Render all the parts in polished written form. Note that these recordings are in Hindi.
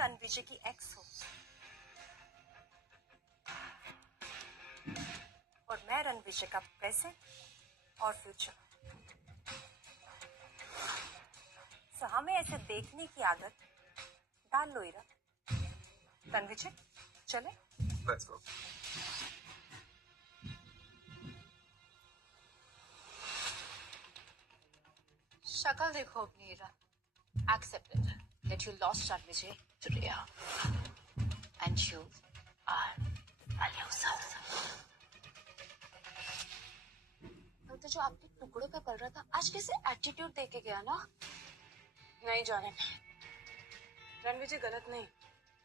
रणविजय की एक्स हो और मैं रणविजय का प्रेजेंट और फ्यूचर। सो हमें ऐसे देखने की आदत डाल लो इरा। रणविजय चले। Let's go. शक्ल देखो अपनी इरा। Accepted that you lost Ranvijay to Riya and you are a loser. तो जो आपके टुकड़ों पे पड़ रहा था आज कैसे एटीट्यूड देके गया ना। नहीं जाने रणविजय गलत नहीं,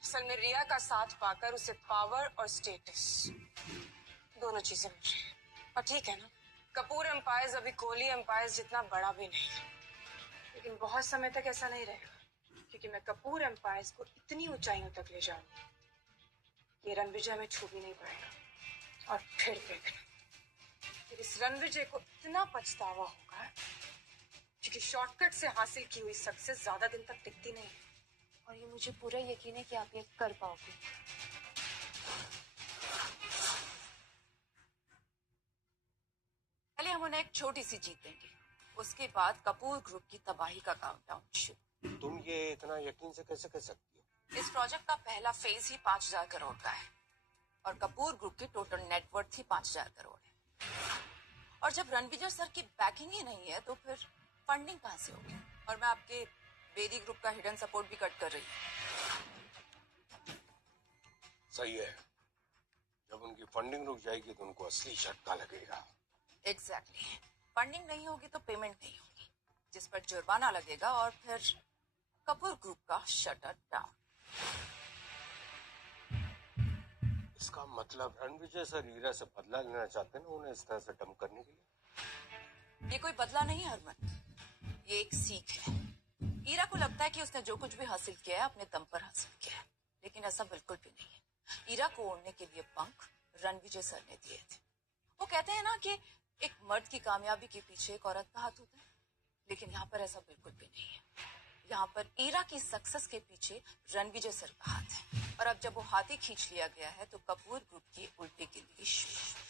असल में रिया का साथ पाकर उसे पावर और स्टेटस दोनों चीजें मिल रही है। और ठीक है ना, कपूर एम्पायर्स अभी कोहली एम्पायर्स जितना बड़ा भी नहीं, लेकिन बहुत समय तक ऐसा नहीं रहेगा क्योंकि मैं कपूर एम्पायर्स को इतनी ऊंचाइयों तक ले जाऊंगी कि रणविजय में छू भी नहीं पाएगा। और फिर देखना, फिर इस रणविजय को इतना पछतावा होगा क्योंकि शॉर्टकट से हासिल की हुई सक्सेस ज्यादा दिन तक टिकती नहीं है। और ये मुझे पूरा यकीन है कि आप ये कर पाओगे। पहले हम उन्हें एक छोटी सी जीत देंगे, उसके बाद कपूर ग्रुप की तबाही का काउंटडाउन शुरू। तुम ये इतना यकीन से कैसे कह सकती हो? इस प्रोजेक्ट का पहला फेज ही 5,000 करोड़ का है और कपूर ग्रुप की टोटल नेटवर्थ ही 5,000 करोड़ है। और जब रणविजय सर की बैकिंग ही नहीं है तो फिर फंडिंग कहां से होगी? और मैं आपके बेदी ग्रुप का हिडन सपोर्ट भी कट कर रही हूँ। सही है, जब उनकी फंडिंग रुक जाएगी तो उनको असली झटका लगेगा। एग्जैक्टली फंडिंग नहीं होगी तो पेमेंट नहीं होगी, जिस पर जुर्माना लगेगा और फिर कपूर ग्रुप का शटर डाउन। इसका मतलब रणविजय सर हीरा से बदला लेना चाहते हैं ना, उन्हें इस तरह से डंप करने के लिए। ये कोई बदला नहीं है हरमन, ये एक सीख है। हीरा को लगता है कि उसने जो कुछ भी हासिल किया है अपने दम पर हासिल किया है, लेकिन ऐसा बिल्कुल भी नहीं है। हीरा को ओढ़ने के लिए पंख रणविजय सर ने दिए थे। वो कहते हैं ना कि एक मर्द की कामयाबी के पीछे एक औरत का हाथ होता है, लेकिन यहाँ पर ऐसा बिल्कुल भी नहीं है। यहाँ पर हीरा की सक्सेस के पीछे रणविजय सर का हाथ है और अब जब वो हाथ ही खींच लिया गया है तो कपूर ग्रुप की उल्टी गिनती शुरू।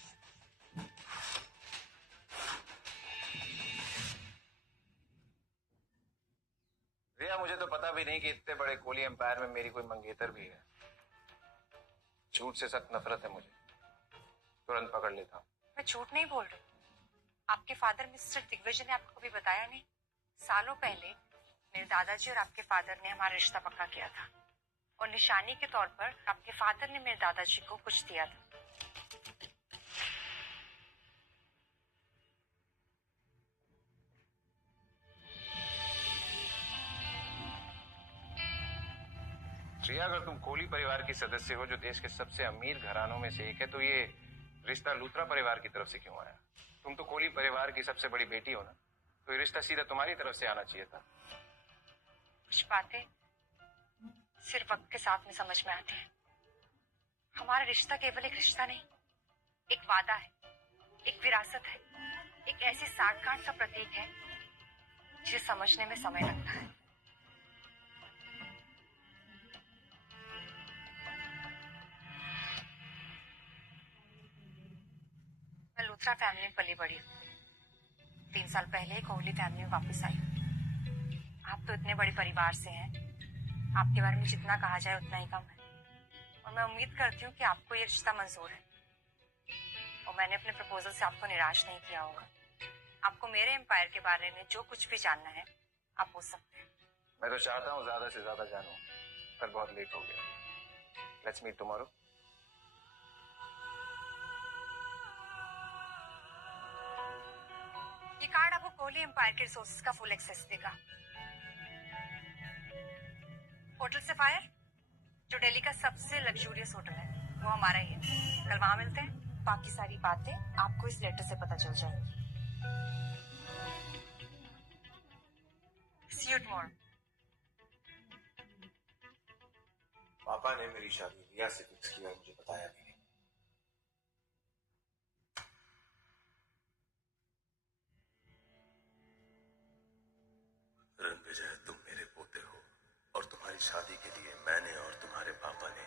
रिया, मुझे तो पता भी नहीं कि इतने बड़े कोहली एम्पायर में मेरी कोई मंगेतर भी है। झूठ से सख्त नफरत है मुझे, तुरंत पकड़ लेता हूँ। मैं झूठ नहीं बोल रही। आपके फादर मिस्टर दिग्विजय ने आपको भी बताया नहीं? सालों पहले मेरे दादाजी और आपके फादर ने हमारा रिश्ता पक्का किया था और निशानी के तौर पर आपके फादर ने मेरे दादाजी को कुछ दिया था। रिया, अगर तुम कोहली परिवार की सदस्य हो जो देश के सबसे अमीर घरानों में से एक है, तो ये रिश्ता लूथरा परिवार की तरफ से क्यों आया? तुम तो कोहली परिवार की सबसे बड़ी बेटी हो ना, तो ये रिश्ता सीधा तुम्हारी तरफ से आना चाहिए था। कुछ बातें सिर्फ वक्त के साथ में समझ में आती है। हमारा रिश्ता केवल एक रिश्ता नहीं, एक वादा है, एक विरासत है, एक ऐसी साठगांठ का प्रतीक है जिसे समझने में समय लगता है। मैं लूथरा फैमिली में पली बड़ी हूँ। 3 साल पहले कोहली फैमिली में वापस आई हूँ। आप तो इतने बड़े परिवार से हैं, आपके बारे में जितना कहा जाए उतना ही कम है। और मैं उम्मीद करती हूँ कि आपको ये रिश्ता मंजूर है और मैंने अपने प्रपोजल से आपको निराश नहीं किया होगा। आपको मेरे एम्पायर के बारे में जो कुछ भी जानना है आप पूछ सकते हैं। मैं तो चाहता हूँ ज्यादा से ज्यादा जानूं, पर बहुत लेट हो गया। Let's meet tomorrow. ये कार्ड आपको कोहली एम्पायर के रिसोर्सेज का फुल एक्सेस देगा। होटल सफायर जो दिल्ली का सबसे लग्जूरियस होटल है वो हमारा ही है। कल वहां मिलते हैं। बाकी सारी बातें आपको इस लेटर से पता चल जाएंगी। See you tomorrow. पापा ने मेरी शादी रिया से फिक्स किया, मुझे बताया भी नहीं। रणविजय, तुम मेरे पोते हो और तुम्हारी तुम्हारी शादी के लिए मैंने और तुम्हारे पापा ने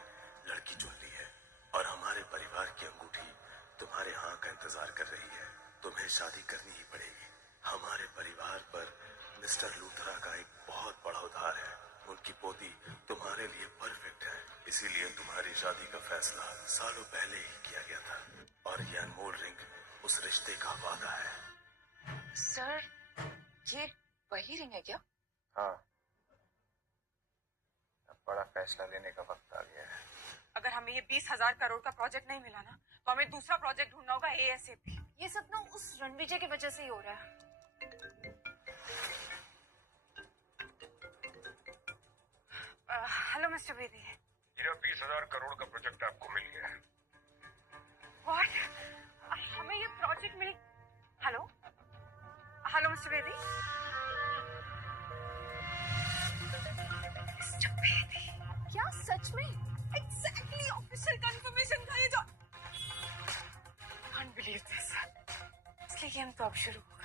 लड़की चुन ली है और हमारे परिवार की अंगूठी तुम्हारे हाँ का इंतजार कर रही है। तुम्हें शादी करनी ही पड़ेगी। हमारे परिवार पर मिस्टर लूथरा का एक बहुत बड़ा उधार है। उनकी पोती तुम्हारे लिए परफेक्ट है, इसीलिए तुम्हारी शादी का फैसला सालों पहले ही किया गया था और ये अनमोल रिंग उस रिश्ते का वादा है। सर, ये वही रिंग है क्या? हाँ, अब बड़ा फैसला लेने का वक्त आ गया है। अगर हमें ये 20,000 करोड़ का प्रोजेक्ट नहीं मिला ना, तो हमें दूसरा प्रोजेक्ट ढूंढना होगा ASAP। ये सब ना उस रणविजय की वजह से ही हो रहा है। Hello mister Bedi. ये 20,000 करोड़ का प्रोजेक्ट आपको मिल गया है। व्हाट? हमें ये प्रोजेक्ट मिल। Hello hello mister Bedi. Mister Bedi, क्या सच में? एग्जैक्टली ऑफिशियल कंफर्मेशन था ये जो। Can't believe this. इसलिए गेम तो अब शुरू होगा।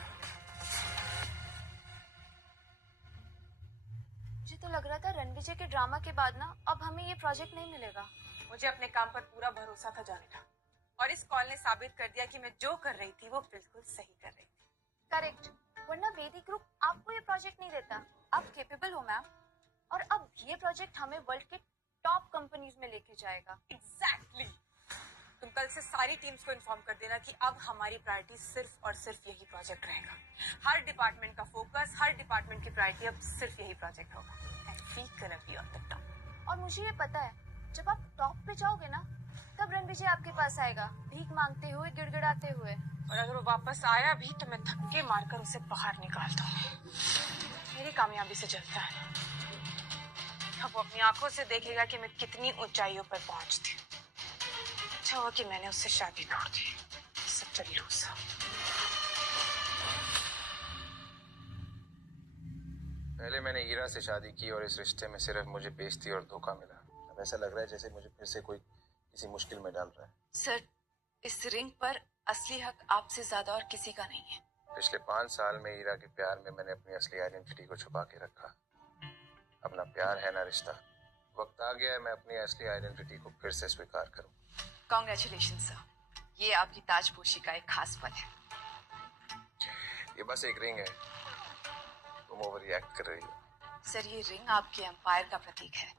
मुझे तो लग रहा था रणविजय के ड्रामा के बाद ना अब हमें ये प्रोजेक्ट नहीं मिलेगा। मुझे अपने काम पर पूरा भरोसा था जानेला, और इस कॉल ने साबित कर दिया कि मैं जो कर रही थी वो बिल्कुल सही कर रही थी। करेक्ट, वरना वेदी ग्रुप आपको ये प्रोजेक्ट नहीं देता। आप केपेबल हो मैम, और अब ये प्रोजेक्ट हमें वर्ल्ड के टॉप कंपनीज में लेके जाएगा। एग्जैक्टली। तुम कल से सारी टीम्स को इन्फॉर्म कर देना कि अब हमारी प्रायोरिटी सिर्फ और सिर्फ यही प्रोजेक्ट रहेगा। हर डिपार्टमेंट का फोकस, हर डिपार्टमेंट की प्रायोरिटी अब सिर्फ यही प्रोजेक्ट होगा। And we gonna be on the top. और मुझे ये पता है, जब आप टॉप पे जाओगे ना, तब रणविजय आपके पास आएगा, भीख मांगते हुए, गिड़गिड़ाते हुए। और अगर वो वापस आया भी तो मैं धक्के मारकर उसे बाहर निकाल दूंगी। मेरी कामयाबी से चलता है। अब वो अपनी आंखों से देखेगा कि मैं कितनी ऊंचाइयों पर पहुंचती हूँ। अच्छा हुआ कि मैंने उससे शादी तोड़ दी। सच अ लूजर। पहले मैंने ईरा से शादी की और इस रिश्ते में सिर्फ मुझे बेइज्जती और धोखा मिला। अब ऐसा लग रहा है जैसे मुझे फिर से कोई किसी मुश्किल में डाल रहा है। सर, इस रिंग पर असली हक आपसे ज्यादा और किसी का नहीं है। पिछले 5 साल में ईरा के प्यार में मैंने अपनी असली आइडेंटिटी को छुपा के रखा। अब ना प्यार है ना रिश्ता। वक्त आ गया है मैं अपनी असली आइडेंटिटी को फिर से स्वीकार करूं। कॉन्ग्रेचुलेशन सर, ये आपकी ताजपोशी का एक खास पल है। ये बस एक रिंग है, तुम ओवर रिएक्ट कर रही हो। सर, ये रिंग आपके एम्पायर का प्रतीक है।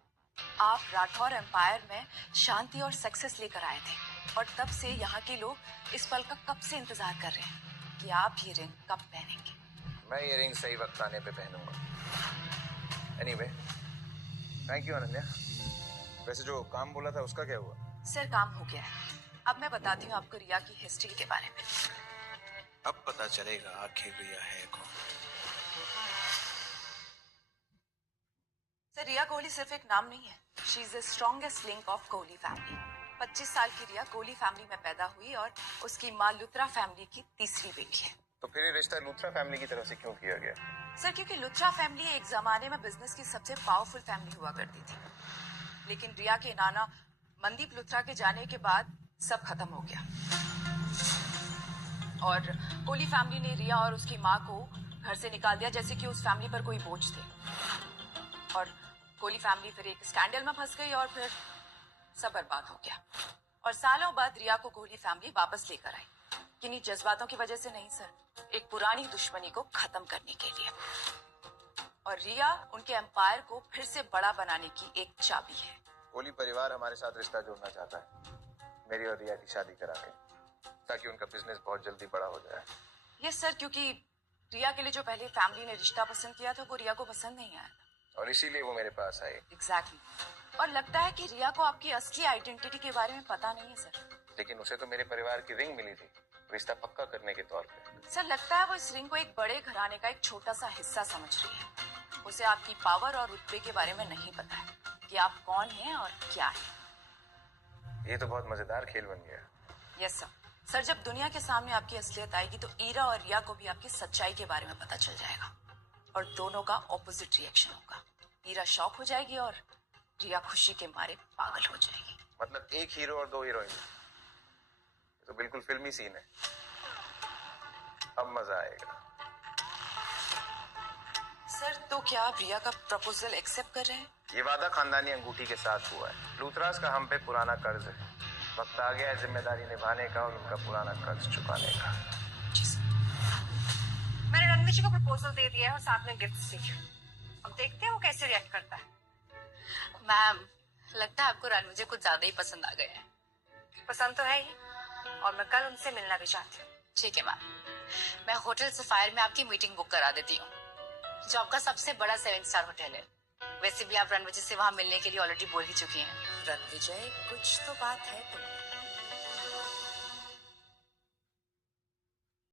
आप राठौर एम्पायर में शांति और सक्सेस लेकर आए थे, और तब से यहाँ के लोग इस पल का कब से इंतजार कर रहे हैं कि आप ये रिंग कब पहनेंगे। मैं ये रिंग सही वक्त आने पे पहनूंगा। Anyway, thank you Ananya. वैसे जो काम बोला था उसका क्या हुआ? सर, काम हो गया है। अब मैं बताती हूँ आपको रिया की हिस्ट्री के बारे में। अब पता चलेगा आखिर रिया है कौन। सर, रिया कोहली सिर्फ एक नाम नहीं है, she is the strongest link of Kohli family. 25 साल की रिया कोहली फैमिली में पैदा हुई और उसकी माँ लुथरा फैमिली की तीसरी बेटी है। तो फिर ये रिश्ता लूथरा फैमिली की तरफ से क्यों किया गया? सर, क्योंकि लुथरा फैमिली एक जमाने में बिजनेस की सबसे पावरफुल फैमिली हुआ करती थी, लेकिन रिया के नाना मनदीप लुथरा के जाने के बाद सब खत्म हो गया और कोहली फैमिली ने रिया और उसकी माँ को घर से निकाल दिया, जैसे कि उस फैमिली पर कोई बोझ थे। और कोहली फैमिली फिर एक स्कैंडल में फंस गई और फिर सब बर्बाद हो गया। और सालों बाद रिया को कोहली फैमिली वापस लेकर आई, किन्हीं जज्बातों की वजह से नहीं सर, एक पुरानी दुश्मनी को खत्म करने के लिए। और रिया उनके एम्पायर को फिर से बड़ा बनाने की एक चाबी है। कोहली परिवार हमारे साथ रिश्ता जोड़ना चाहता है, मेरी और रिया की शादी करा के, ताकि उनका बिजनेस बहुत जल्दी बड़ा हो जाए। यस सर, क्योंकि रिया के लिए जो पहले फैमिली ने रिश्ता पसंद किया था वो रिया को पसंद नहीं आया था, और इसीलिए वो मेरे पास आई। एग्जैक्टली। और लगता है कि रिया को आपकी असली आइडेंटिटी के बारे में पता नहीं है सर। लेकिन उसे तो मेरे परिवार की रिंग मिली थी, रिश्ता पक्का करने के तौर पे। सर, लगता है वो इस रिंग को एक बड़े घराने का एक छोटा सा हिस्सा समझ रही है। उसे आपकी पावर और रुतबे के बारे में नहीं पता है कि आप कौन हैं और क्या है। ये तो बहुत मजेदार खेल बन गया। Yes sir. सर, जब दुनिया के सामने आपकी असलियत आएगी तो ईरा और रिया को भी आपकी सच्चाई के बारे में पता चल जाएगा, और दोनों का ऑपोजिट रिएक्शन होगा। ईरा शॉक हो जाएगी और रिया खुशी के मारे पागल हो जाएगी। मतलब एक हीरो और 2 हीरोइन, तो बिल्कुल फिल्मी सीन है। अब मजा आएगा। सर, तो क्या आप रिया का प्रपोजल एक्सेप्ट कर रहे हैं? ये वादा खानदानी अंगूठी के साथ हुआ है। लूथरास का हम पे पुराना कर्ज है। वक्त आ गया है जिम्मेदारी निभाने का और उनका पुराना कर्ज चुकाने का। मैंने रणवीर जी को प्रपोजल दे दिया है और साथ में गिफ्ट भी। अब देखते हैं वो कैसे रिएक्ट करता है। मैम, लगता है आपको रणवीर जी कुछ ज्यादा ही पसंद आ गए हैं। पसंद तो है ही, और मैं कल उनसे मिलना भी चाहती हूँ। ठीक है मैम, मैं होटल सफायर में आपकी मीटिंग बुक करा देती हूँ, जो आपका सबसे बड़ा 7 स्टार होटल है। वैसे भी आप रणविजय से वहाँ मिलने के लिए ऑलरेडी बोल ही चुकी हैं। रणविजय, कुछ तो बात है तुम